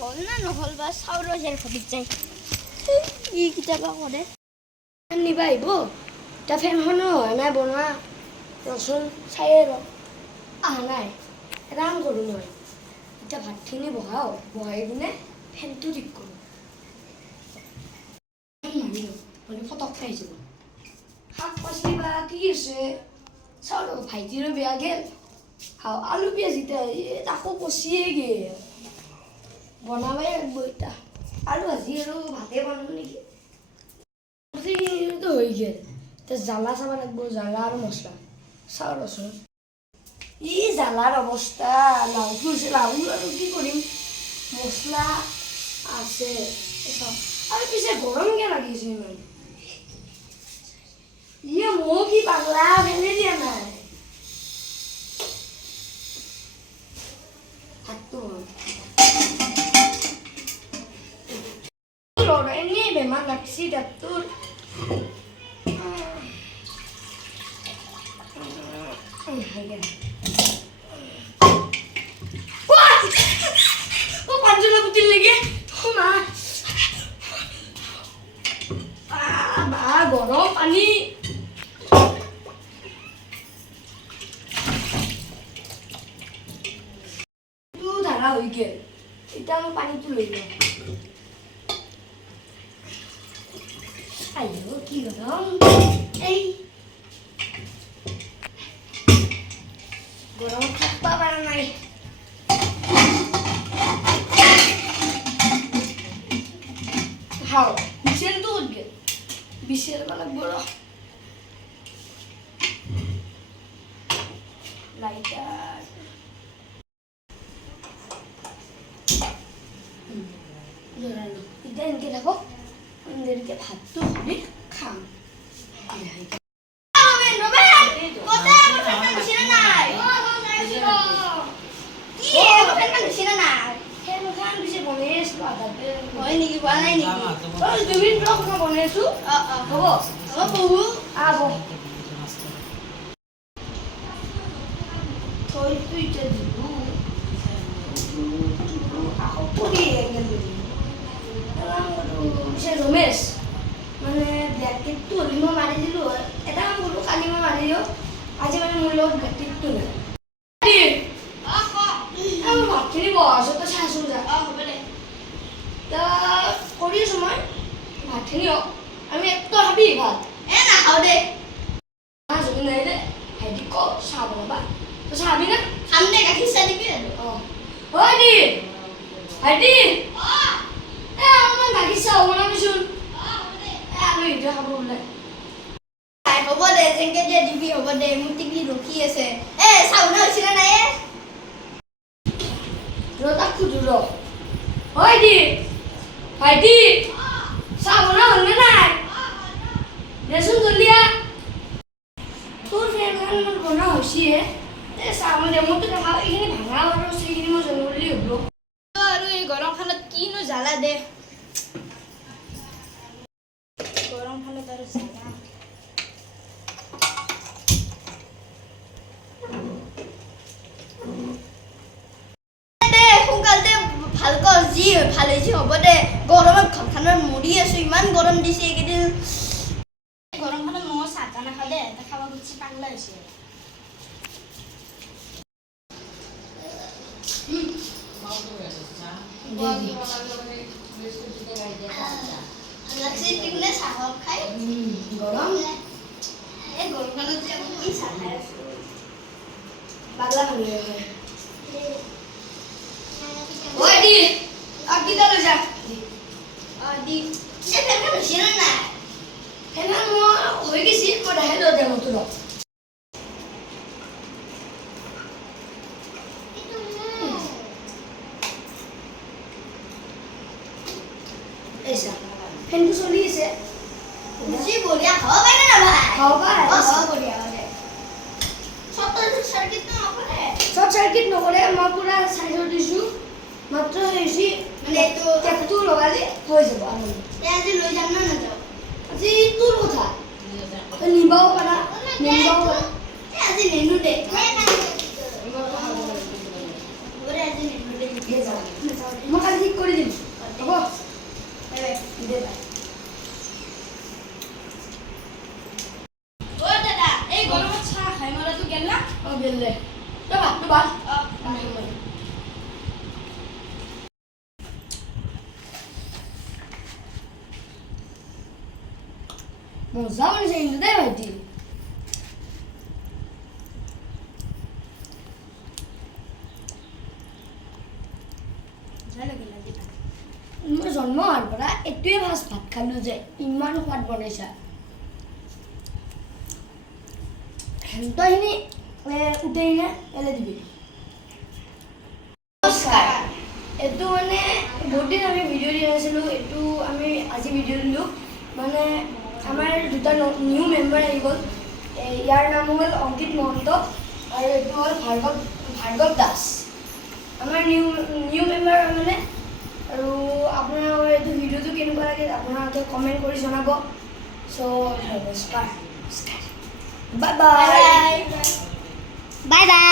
হ'ল না নহ'ল বা চাউলৰ যেন ভাবিত যায় ই কেতিয়াবা কৰে নিবা আহিব এতিয়া ফেনখনো হোৱা নাই বনোৱা ৰচোন চায়ে ৰ অহা নাই এটা কাম কৰোঁ মই এতিয়া ভাতখিনি বহাওঁ বহাই কিনে ফেনটো ঠিক কৰোঁ মাৰি লওঁ মানে ফটককৈ আহি যাব শাক পাচলি বা কি আছে চাওঁ ৰ ভাইটিৰো বেয়া গেল আলু পিঁয়াজ এতিয়া তাকো কচিয়ে গেল বনাবই লাগিব এতিয়া আলু ভাজি আৰু ভাতে বনাওঁ নেকি তো হৈ গেল এতিয়া জ্বালা চাব লাগিব জ্বালা আৰু মছলা চাওঁ ৰচোন ই জ্বালাৰ অৱস্থা লাওটো হৈছে লাও আৰু কি কৰিম মছলা আছে চাওঁ আৰু পিছে গৰমকৈ লাগিছে ইমান ইয়ে মোক কি পাগলা ফেলে দিয়া নাই এনেই বেমাৰ লাগছি ডাক্তৰ পাঁচজনা পুতিল নেকি গৰম পানী ধাৰা হৈ গেল এতিয়া মই পানীটো লৈ লওঁ আইও কি গৰম এই গৰমত থাকিব পৰা নাই খাওঁ বিচেলটো ক'ত গেল বিচেল লাগিব ৰ লাইটাৰ এতিয়া এনেকৈ থাকক দেৰিকৈ ভাতটো হ'লে খাম হয় নেকি হোৱা নাই নেকি বনাই আছো হ'ব বহু থৈতো এতিয়া দিলো আকৌ পৰি পিছে ৰমেশ মানে ব্লেকেটটো হ'লে মই মাৰি দিলোঁ হয় এটা কাম কৰোঁ কালি মই মাৰি দিওঁ আজি মানে মোৰ লগত ব্লেকেটটো নাই মই ভাতখিনি বহা আছোঁ তই চাইছোঁ যা হ'ব দে কৰি আছোঁ মই ভাতখিনি হওক আমি একটো খাবি ভাত নাখাওঁ দে যদি নাই দে ভাইটি ক চাহ বনাবা তই চাহ খাবি না খাম দে গাখীৰ চাহ দিবি আৰু অঁ ভাইটি ভাইটি অকণমান গাখীৰ চাহ বনাবিচোন আৰু এতিয়া খাব বোলে হ'ব দে যেনেকৈ দিয়ে দিবি হ'ব দে মোৰ টিকলি ৰখি আছে চাহ বনোৱা হৈছিলে নাই তাক সুধো ৰ ভাইটি ভাইটি চাহ বনোৱা হ'লনে নাই দেচোন জলদি তোৰ ফেনখন মোৰ বনোৱা হৈছেহে চাহ মই দে মইতো নাখাওঁ এইখিনি ভাঙা আৰু সেইখিনি মই জন্ম বুলি হ'ব আৰু এই গৰমখনত কিনো জ্বালা দে গৰমখনত আৰু জ্বালা দে সোনকালতে ভালকৈ যি ভাল হৈছে হ'ব দে গৰমত ঘৰখনত মৰি আছো ইমান গৰম দিছে এইকেইদিন গৰমখনত মই চাহ তাহ নাখাওঁ দে খাব খুজিছে পাগলা হৈছে গৰম এই গৰমখনত যে কি চাহ খাই আছো পাগলা মানুহ ভাইটি আগকেইটা লৈ যা দি ফেনখন হৈছে নে নাই ফেনখন মই হৈ গৈছে মই দেখাই লৈ যাম তোৰ ফেনটো চলি আছে যি বঢ়িয়া হ'ব পাৰে না ভাই হ'ব বঢ়িয়া হ'লে চৰ্ট চাৰ্কিট নকৰে মই পুৰা চাইজৰ দিছোঁ মাত্ৰ হৈছে মানে এইটো টেপটো লগালে হৈ যাব আজি লৈ যাম না নাযাওঁ আজি তোৰ কথা তই নিবাও পাৰা নিবাও পাৰা আজি নেনো দে মই কালি ঠিক কৰি হ'ব দে বাই ও দাদা এই গরমত চাহ খাই মরাটো গেল না অঁ গেল দে তই ভাতটো বাঢ় মজা বনাইছে কিন্তু দেই ভাইটি মোৰ জন্ম হোৱাৰ পৰা এইটোৱে ফাৰ্ষ্ট ভাত খালোঁ যে ইমান সোৱাদ বনাইছা তইখিনি উঠি কিনে পেলাই দিবি নমস্কাৰ এইটো মানে বহুত দিন আমি ভিডিঅ' দিয়া নাছিলোঁ এইটো আমি আজি ভিডিঅ' দিলোঁ মানে আমাৰ দুটা নিউ মেম্বাৰ আহি গ'ল ইয়াৰ নাম হ'ল অংকিত মহন্ত আৰু এইটো হ'ল ভাৰ্গৱ দাস আমাৰ নিউ মেম্বাৰ মানে আৰু আপোনালোকৰ এইটো ভিডিঅ'টো কেনেকুৱা লাগে আপোনালোকে কমেণ্ট কৰি জনাব চ' নমস্কাৰ বাই বাই বাই বাই